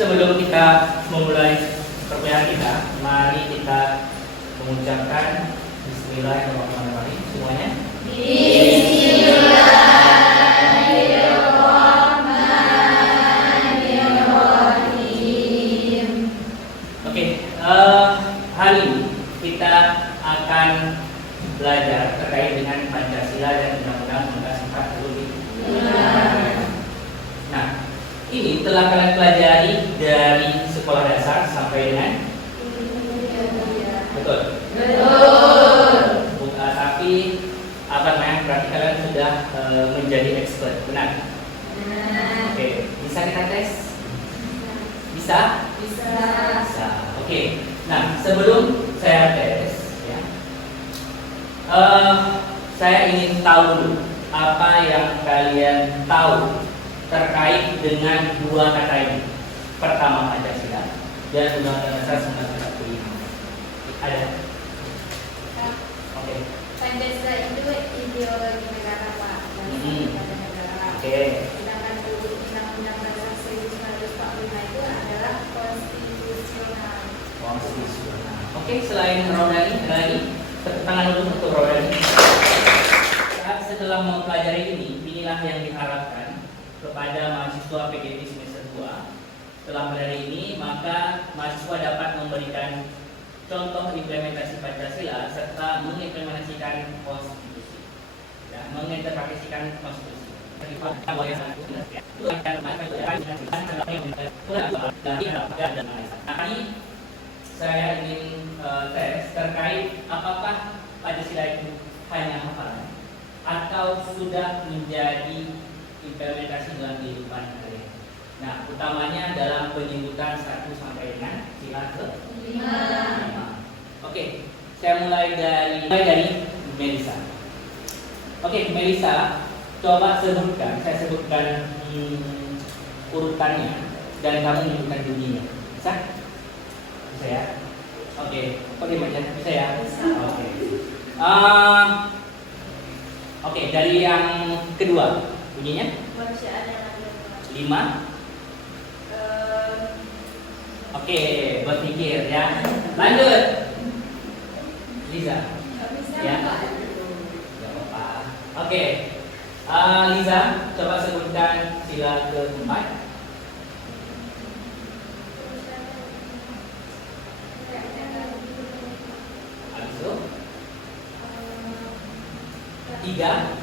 Sebelum kita memulai perkuliahan kita, mari kita mengucapkan Bismillahirrahmanirrahim semuanya. Bismillahirrahmanirrahim. Oke, hari ini kita akan belajar terkait dengan Pancasila dan Undang-Undang 1945. Nah, ini telah kalian pelajari dari sekolah dasar sampai dengan betul. Tapi apa namanya? Berarti kalian sudah menjadi expert, benar? Oke, bisa kita tes? Bisa? Bisa. Oke. Nah, sebelum saya tes, ya, saya ingin tahu dulu apa yang kalian tahu terkait dengan dua kata ini. Pertama, Pancasila dan Undang-Undang Dasar 1945. Ada? Oke. Pancasila itu ideologi negara, Pak. Oke. Sedangkan Undang-Undang Dasar 1945 itu adalah konstitusional. Konstitusional. Oke, selain Rodani, ada lagi? Tepuk tangan dulu untuk Rodani. Setelah mempelajari ini, inilah yang diharapkan kepada mahasiswa PGP semester 2. Setelah belajar ini, maka mahasiswa dapat memberikan contoh implementasi Pancasila serta mengimplementasikan konstitusi, ya, menginterpretasikan konstitusi. Nah, ini saya ingin tes terkait apakah Pancasila itu hanya hafalan atau sudah menjadi implementasi dalam kehidupan kalian. Nah, utamanya dalam penyebutan 1 sampai dengan sila ke-5. Oke, saya mulai dari Melisa. Oke, Melisa, coba sebutkan, saya sebutkan urutannya dan kamu menyebutkan bunyinya. Bisa? Bisa ya? Oke, bagaimana? Bisa ya? Oke. Oke, dari yang kedua. Bunyinya? 5. Oke, berpikir ya. Lanjut. Liza. Ya. Gak apa-apa. Oke. Liza, coba sebutkan sila ke-4. Habis itu 3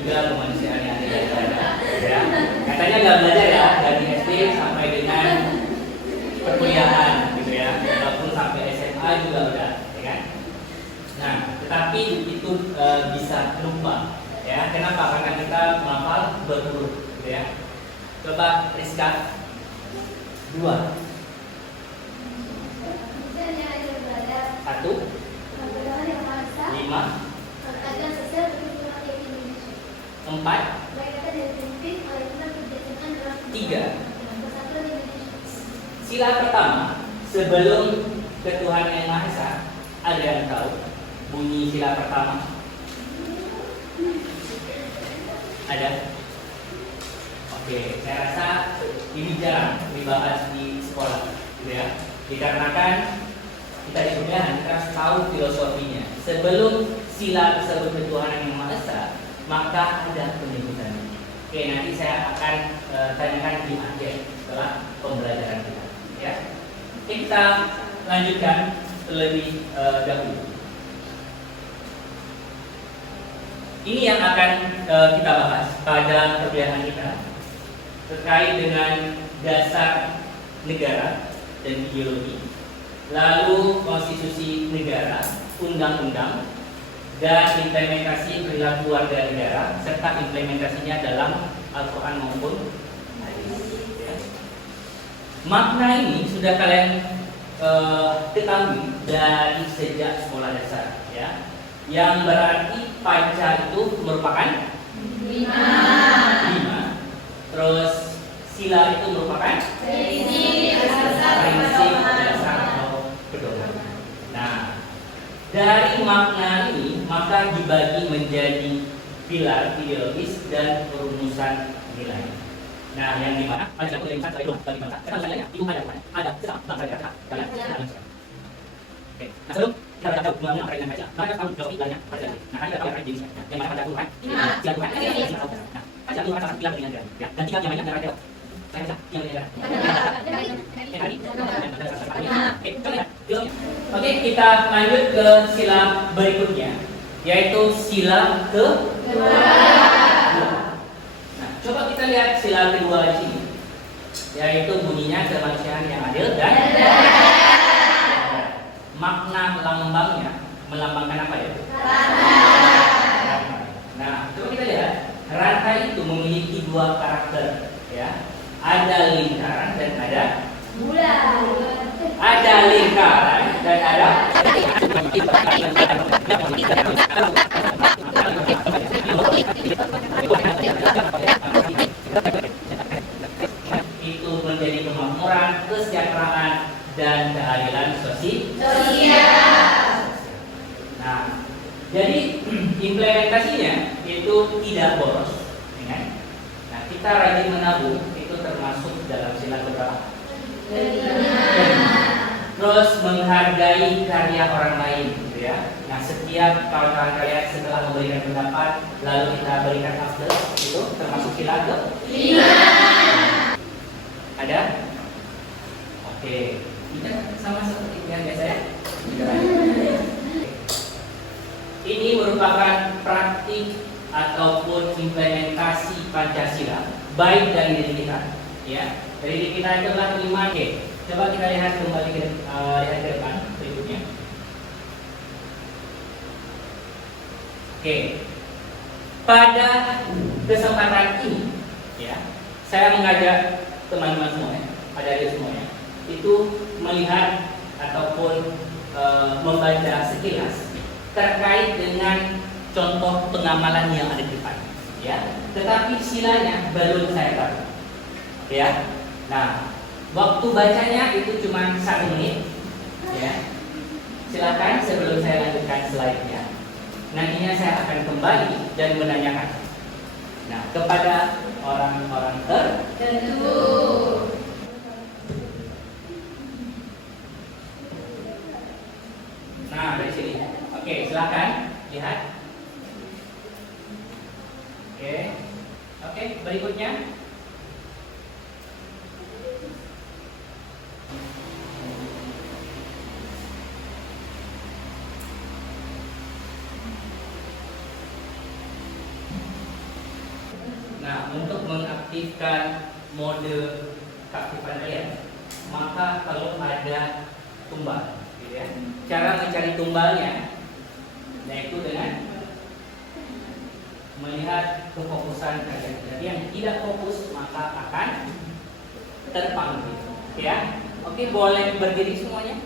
kemanusiaan yang ada, ya. Katanya nggak belajar ya dari SD sampai dengan perkuliahan gitu ya, walaupun sampai SMA juga udah, ya kan? Nah, tetapi itu bisa lupa, ya. Kenapa? Karena kita menghafal berhuruf, gitu ya. Coba Rizka 2. 1 5 4 3. Sila pertama sebelum ketuhanan yang Maha Esa, ada yang tahu bunyi sila pertama? Ada? Oke, saya rasa ini jarang dibahas di sekolah, gitu ya. Dikarenakan kita di kuliah kita harus tahu filosofinya. Sebelum sila tersebut ketuhanan yang Maha Esa, maka ada penyebutannya. Oke, nanti saya akan tanyakan di akhir setelah pembelajaran kita, ya. Oke, kita lanjutkan terlebih dahulu. Ini yang akan kita bahas pada perkuliahan kita terkait dengan dasar negara dan ideologi, lalu konstitusi negara, undang-undang, dan implementasi perilaku warga negara serta implementasinya dalam Al-Quran maupun hadis. Ya. Makna ini sudah kalian ketahui dari sejak sekolah dasar, ya. Yang berarti panca itu merupakan 5. Terus sila itu merupakan prinsip dasar atau pedoman. Nah, dari makna ini maka dibagi menjadi pilar ideologis dan rumusan nilai. Nah, yang dimana ada satu yang saya belum bagaimana? Karena nilainya itu ada sedang kalian. Oke. Nah, sebelum kita tahu mengenai apa yang baca, maka kita tahu jawab nilainya pada jadi. Nah, kita tahu yang jenisnya. Yang mana pada Tuhan? Sila Tuhan. Nah, pada Tuhan sangat bilang dengan ya. Dan tiga yang lainnya adalah jawab. Saya baca yang lainnya. Oke, kita lanjut ke sila berikutnya, yaitu sila kedua. Nah, coba kita lihat sila kedua di sini, yaitu bunyinya kemanusiaan yang adil dan makna lambangnya melambangkan apa ya? Nah, coba kita lihat, rantai itu memiliki dua karakter, ya. Ada lingkaran dan ada bulan. Ada lingkaran dan ada itu menjadi kemakmuran, kesejahteraan dan keadilan sosial. Nah, jadi implementasinya itu tidak boros, ya kan? Nah, kita rajin menabung itu termasuk dalam sila keberapa? Terus menghargai karya orang lain, gitu ya. Nah, setiap kawan-kawan kalian setelah memberikan pendapat, lalu kita berikan after, itu termasuk sila ke? Ada? Oke, kita sama seperti yang biasa ya. Ini merupakan praktik ataupun implementasi Pancasila, baik dari diri kita, ya. Dari diri kita itu adalah 5G. Coba kita lihat kembali ke depan berikutnya. Oke, pada kesempatan ini, ya, saya mengajak teman-teman semuanya, adik-adik semuanya, itu melihat ataupun membaca sekilas terkait dengan contoh pengamalan yang ada di depan, ya. Tetapi silanya belum saya tahu, ya. Nah, waktu bacanya itu cuma 1 menit, ya. Silakan sebelum saya lanjutkan slide-nya, nantinya saya akan kembali dan menanyakan, nah, kepada orang-orang tertentu. Nah, dari sini. Oke, silakan lihat. Oke, berikutnya. Nah, untuk mengaktifkan mode keaktifan kalian, maka kalau ada tumbal, gitu ya. Cara mencari tumbalnya, yaitu dengan melihat kefokusan kalian. Jadi yang tidak fokus maka akan terpanggil, ya. Oke, boleh berdiri semuanya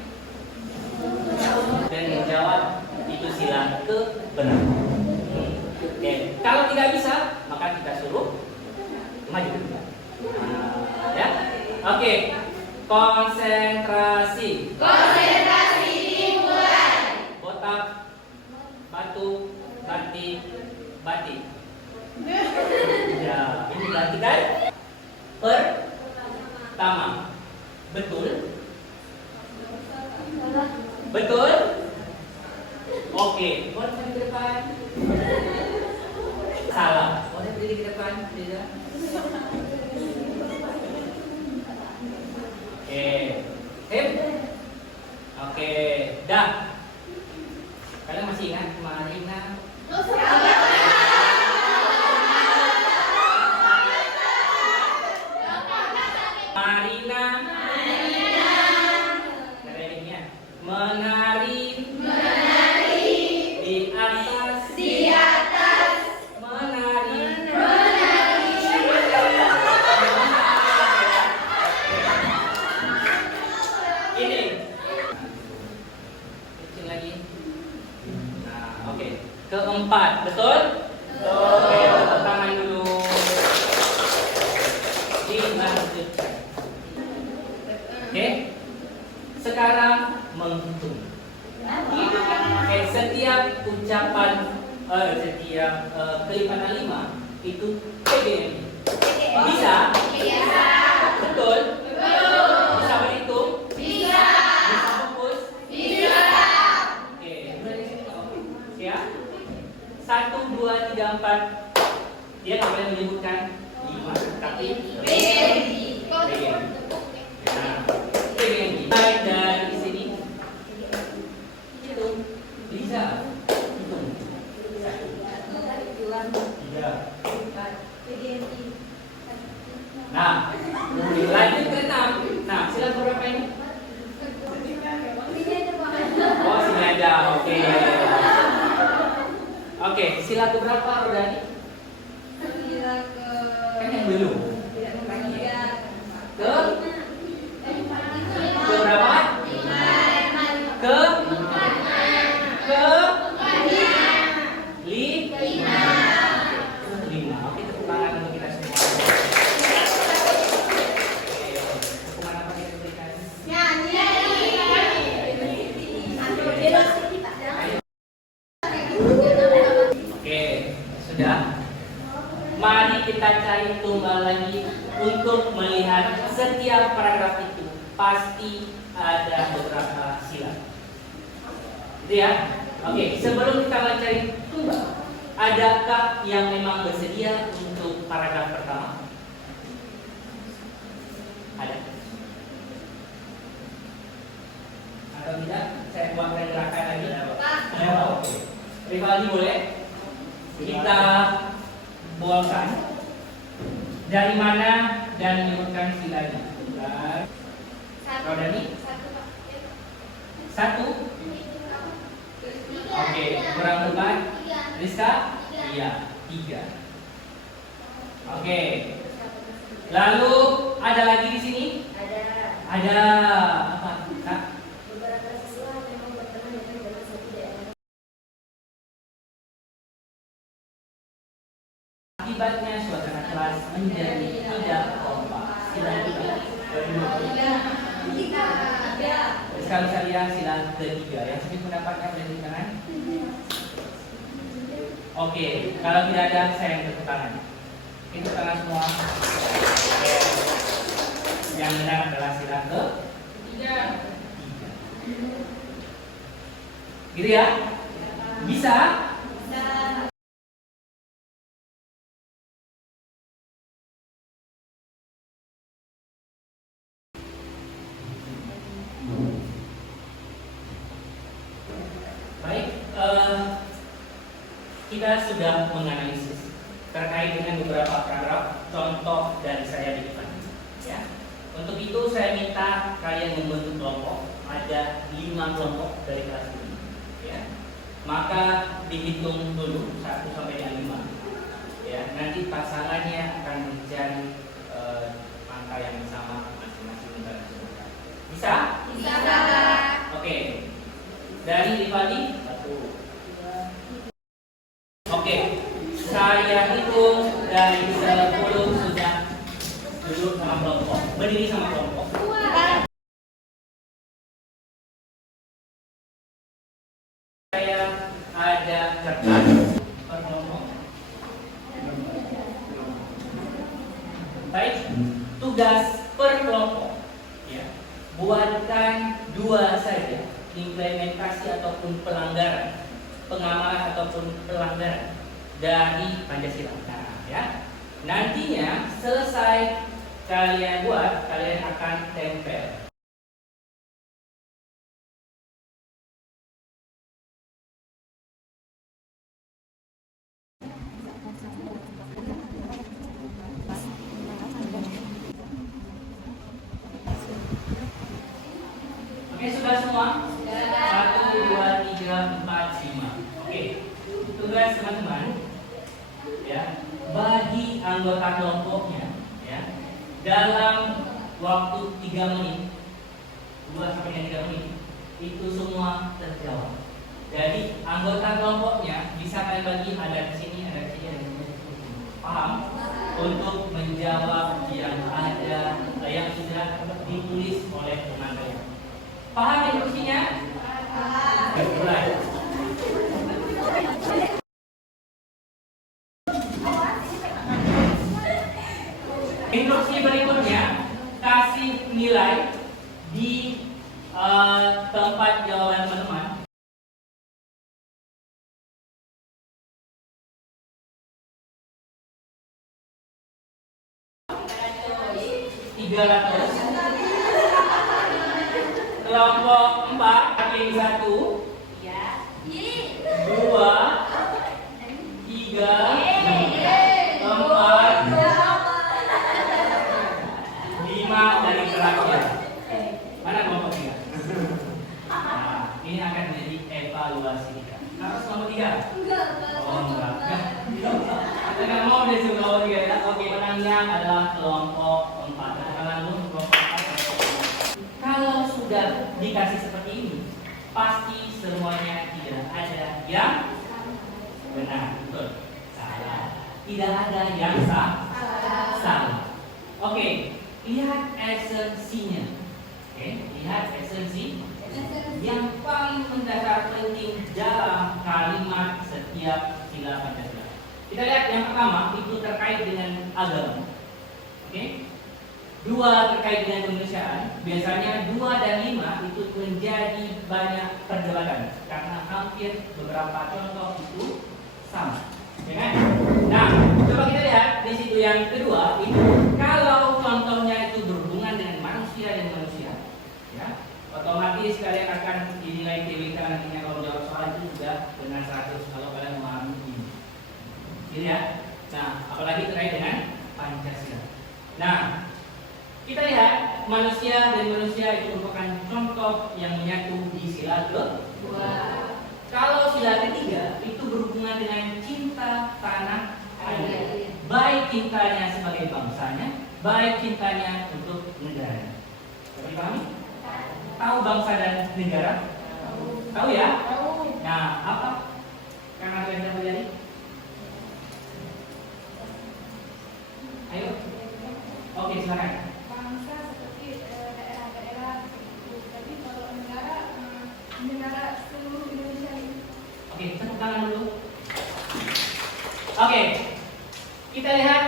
dan menjawab itu sila kebenaran. Oke, kalau tidak bisa maka kita suruh maju. Ya, oke. Konsentrasi. Dimulai. Botak, batu, batik, batik. Ya, ini berarti kan pertama. Betul? Betul? Oke, boleh berdiri ke depan. Salah. Boleh berdiri ke depan, tidak? Oke. Hip. Oke, dah. Kalian masih ingat Marina? Menari di atas menari ini kecil lagi. Nah, oke. Keempat, betul? Oke, tepuk tangan dulu. Dilanjutkan. Oke. Sekarang menghitung. Oke, setiap ucapan setiap kelipatan 5 itu PGMI. Bisa? Bisa. Betul? Bisa berhitung? Bisa. Bisa fokus? Bisa. Oke, mulai dari sini nggak apa-apa. Ya. 1, 2, 3, 4. Dia nggak boleh menyebutkan 5, tapi PGMI. PGMI. Nah, PGMI. Baik dari sini. Hitung. Bisa. Hitung. 1, 3. Nah, lanjut ke 6. Nah, sila berapa ini? Oh, sini aja. Oke. Oke, sila ke berapa Rodani? Kan yang dulu. Ke berapa? Ke lima. Oke, tepuk tangan untuk kita semua. Oke, hukuman apa kita berikan? Oke, sudah. Mari kita cari tunggal lagi untuk melihat setiap paragraf itu pasti ada beberapa sila. Gitu ya. Oke, sebelum kita mencari tunggal, adakah yang memang bersedia untuk paragraf pertama? Ada? Atau tidak? Saya buatkan gerakan lagi. Ada. Oke. Rivaldi boleh? Kita bolkan. Dari mana dan menyebutkan silanya? Rodani? 1. Oke, kurang lebih. Rizka? Iya, 3. Oke. Lalu ada lagi di sini? Ada apa? Kak? Akibatnya suasana kelas menjadi tidak kompak. Silakan. Sekali saya sila ketiga. Yang sedikit pendapatnya boleh di kanan. Oke, kalau tidak ada saya yang tepuk tangan. Itu tangan semua. Yang benar adalah sila ketiga. Gitu ya? Bisa? Baik, kita sudah menganalisis terkait dengan beberapa paragraf contoh dari saya di depan. Ya. Untuk itu saya minta kalian membentuk kelompok. Ada 5 kelompok dari kelas ini. Ya. Maka dihitung dulu 1 sampai dengan 5. Ya. Nanti pasangannya akan mencari angka yang sama masing-masing dan sebagainya. Bisa? Bisa. Oke. Dari Rifadi 1. Oke. Saya hitung dari 10 sudah duduk sama kelompok. Berdiri sama kelompok. Saya ada kertas per kelompok. Baik. Tugas per kelompok. Ya. Buatkan 2 saja. Implementasi ataupun pelanggaran, pengamalan ataupun pelanggaran dari Pancasila. Nah, ya. Nantinya selesai kalian buat, kalian akan tempel. Oke, sudah semua? 1, 2, 3, 4, 5. Oke, tugas teman-teman, ya, bagi anggota kelompoknya, ya, dalam waktu 3 menit, 2 sampai 3 menit, itu semua terjawab. Jadi anggota kelompoknya bisa kalian bagi, ada di sini, ada di sini, ada di sini. Paham? Untuk menjawab yang ada, yang sudah ditulis oleh teman kalian. Paham instruksinya? Mulai. Instruksi berikutnya kasih nilai di tempat jawaban teman-teman. Kelompok 4 kaki 1 2 3 4 5 dari terakhir. Mana kelompok 3? Nah, ini akan menjadi evaluasi kita. Harus kelompok 3? Oh enggak. Kita nggak mau deh kelompok 3 ya. Oke, menangnya adalah kelompok 4. Tangan dulu kelompok 4. Kalau sudah dikasih seperti ini, pasti semuanya tidak ada yang benar, betul. Salah. Tidak ada yang salah. Oke, lihat esensinya. Oke, lihat esensi yang paling mendasar penting dalam kalimat setiap sila Pancasila. Kita lihat yang pertama itu terkait dengan agama. Oke, 2 terkait dengan kemanusiaan. Biasanya 2 dan 5 itu menjadi banyak perdebatan karena hampir beberapa contoh itu sama. Ya kan? Nah, coba kita lihat di situ yang kedua itu kalau contohnya itu berhubungan dengan manusia dan manusia, ya, otomatis kalian akan dinilai TWK nantinya kalau jawab soal itu juga dengan 100 kalau kalian memahami ini. Gitu ya. Nah, apalagi terkait dengan Pancasila. Nah, kita lihat manusia dan manusia itu merupakan contoh yang menyatu di sila kedua. Kalau sila ketiga itu berhubungan dengan cinta tanah air, baik cintanya sebagai bangsanya, baik cintanya untuk negaranya. Dipahami? Tahu bangsa dan negara? Tahu ya? Nah, apa? Karena apa yang terjadi? Ayo. Oke, silakan. Bangsa seperti daerah-daerah itu. Tapi kalau negara seluruh Indonesia ini. Oke, tepuk tangan dulu. Oke, kita lihat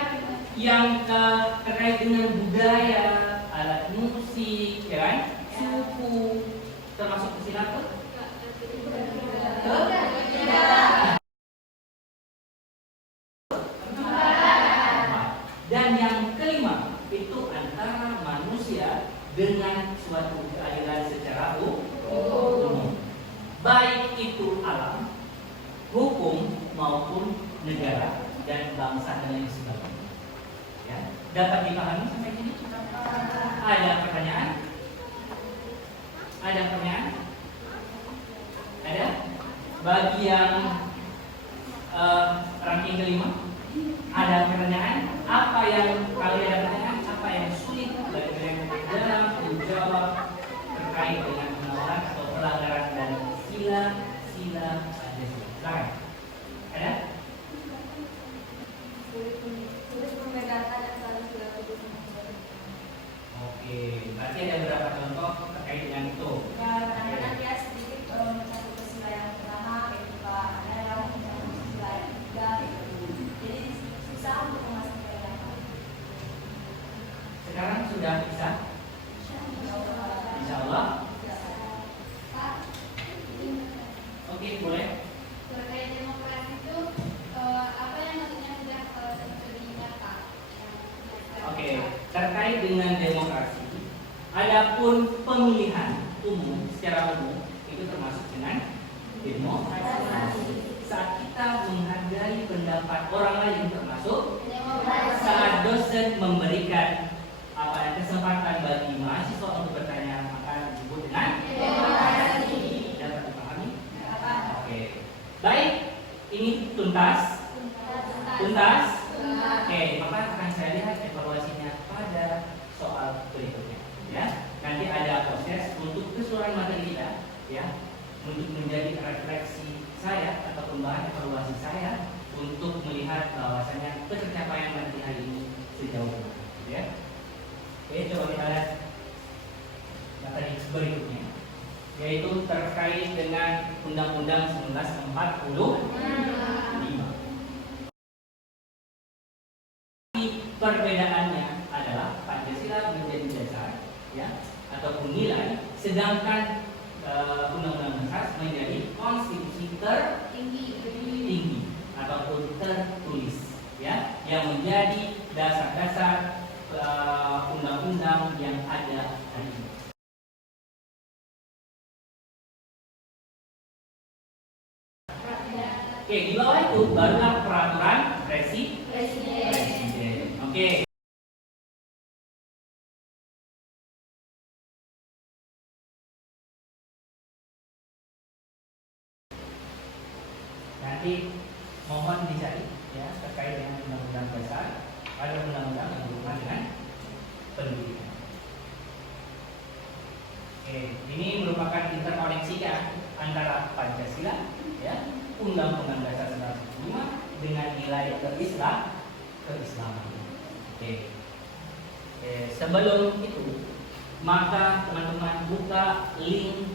yang terkait dengan budaya, alat musik, ya kan? Suku, termasuk silakan. Dan yang kelima itu antara manusia dengan suatu keadilan secara umum, baik itu alam, hukum maupun negara dan bangsa dan lain sebagainya. Ya, dapat dipahami sampai sini? Ada pertanyaan? Ada pertanyaan? Ada? Bagi yang ranking kelima, ada pertanyaan? Apa yang kalian ada pertanyaan? Apa yang sulit bagi kalian dalam menjawab terkait dengan penolakan atau pelanggaran dari sila Pancasila? Silakan. Ada? Sulit membedakan antara sila kedua. Oke, berarti ada beberapa contoh terkait dengan itu. Ya, kadang-kadang dia sedikit mencakup ke sila yang pertama, kayak gitu Pak. Ada yang mencakup ke sila yang ketiga, gitu. Jadi susah untuk memasukkan perbedaan. Sekarang sudah bisa? Insya Allah. Pak, Oke, boleh. terkait demokrasi itu apa yang maksudnya sudah terjadinya Pak? Oke, terkait dengan demokrasi, adapun pemilihan umum secara umum itu termasuk dengan demokrasi. Saat kita menghargai pendapat orang lain termasuk saat dosen memberikan kesempatan bagi mahasiswa untuk bertanya maka disebut dengan demokrasi. Dapat dipahami? Oke, baik. Ini tuntas. Oke, maka akan saya lihat evaluasinya pada soal berikutnya. Ya, nanti ada proses untuk keseluruhan materi kita, ya, untuk menjadi refleksi saya ataupun bahan evaluasi saya untuk melihat bahwasanya pencapaian materi hari ini sejauh mana. Ya, oke, coba kita lihat materi berikutnya, yaitu terkait dengan Undang-Undang 1945. Perbedaannya adalah Pancasila menjadi dasar, ya, ataupun nilai, sedangkan Undang-Undang Dasar menjadi konstitusi tertinggi ataupun tertulis, ya, yang menjadi dasar-dasar undang-undang yang ada hari ini. Oke, di bawah itu barulah peraturan presiden. Oke. Nanti mohon dicari ya terkait dengan undang-undang dasar, ada undang-undang yang berhubungan dengan pendidikan. Oke, ini merupakan interkoneksi ya antara Pancasila, ya, Undang-Undang Dasar 1945 dengan nilai keislaman. Oke. Sebelum itu, maka teman-teman buka link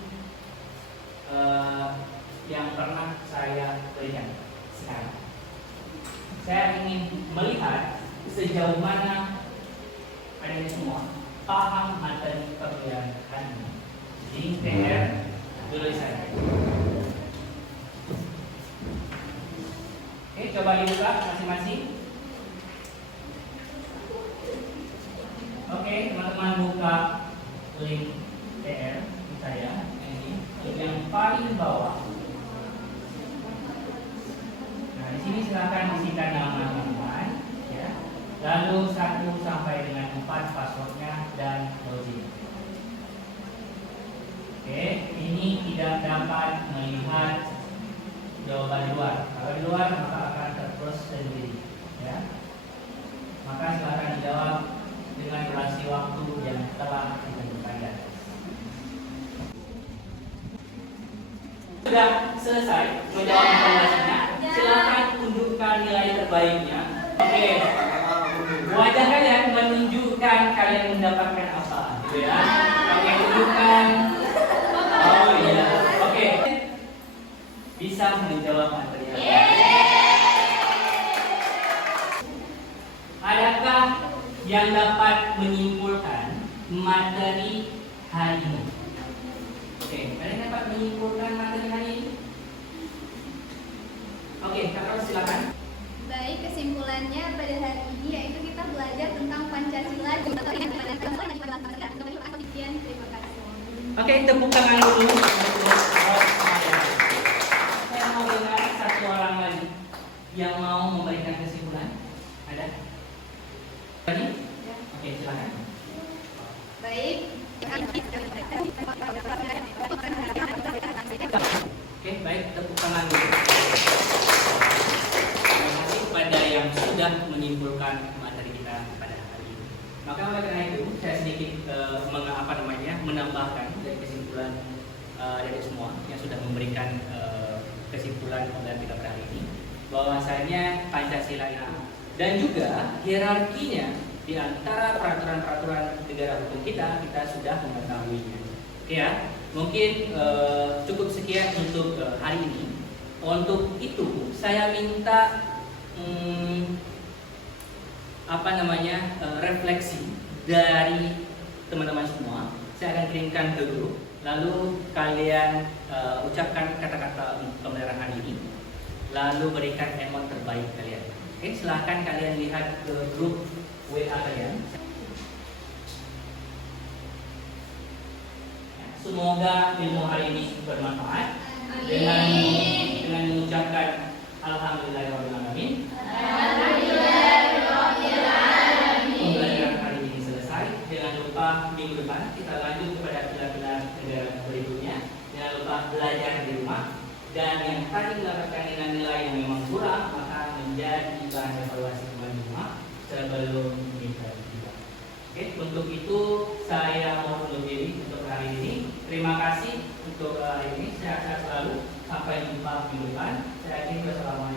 yang pernah saya berikan sekarang. Saya ingin melihat sejauh mana kalian semua paham materi pemilihan hari ini. Link PR dulu saya. Oke, coba dibuka masing-masing. Oke, teman-teman buka link PR saya ini yang paling bawah. Nah, di sini silakan isikan nama teman-teman, ya. Lalu 1 sampai dengan 4 passwordnya dan login. Oke, ini tidak dapat melihat jawaban luar. Kalau di luar maka akan terclose sendiri, ya. Maka silakan dijawab dengan durasi waktu yang telah ditentukan di atas. Sudah selesai menjawab informasinya, silakan tunjukkan nilai terbaiknya. Oke, wajah kalian menunjukkan kalian mendapatkan apa, gitu ya. Oke, tunjukkan. Oh iya, oke. Bisa menjawab materi. Adakah yang dapat menyimpulkan materi hari ini? Oke, kalian dapat menyimpulkan materi hari ini? Oke, kakak silakan. Baik, kesimpulannya pada hari ini yaitu kita belajar tentang Pancasila. Sekian, terima kasih. Oke, tepuk tangan dulu. Saya mau dengar satu orang lagi yang mau memberikan kesimpulan. Ada? Tadi? Ya. Oke, silakan. Baik. Oke, baik, tepuk tangan dulu. Terima kasih kepada yang sudah menyimpulkan materi kita pada hari ini. Maka oleh karena itu, saya sedikit menambahkan dari kesimpulan dari semua yang sudah memberikan kesimpulan pemilihan kita pada hari ini, bahwasanya Pancasila dan juga hierarkinya di antara peraturan-peraturan negara hukum kita sudah mengetahuinya. Oke ya, mungkin cukup sekian untuk hari ini. Untuk itu saya minta refleksi dari teman-teman semua. Saya akan kirimkan ke grup, lalu kalian ucapkan kata-kata pemeliharaan hari ini, lalu berikan emot terbaik kalian. Oke, silahkan kalian lihat ke grup WA kalian. Semoga ilmu hari ini bermanfaat. Dengan mengucapkan alhamdulillahirobbilalamin. Pembelajaran hari ini selesai. Jangan lupa minggu depan kita lanjut kepada pilar-pilar negara berikutnya. Jangan lupa belajar di rumah. Dan yang tadi mendapatkan nilai-nilai yang memang kurang, maka menjadi bahan evaluasi kembali di rumah sebelum kita tiba. Oke, untuk itu saya mau undur diri untuk hari ini. Terima kasih untuk hari ini. Sehat-sehat selalu. Sampai jumpa minggu depan. Saya akhiri. Wassalamualaikum.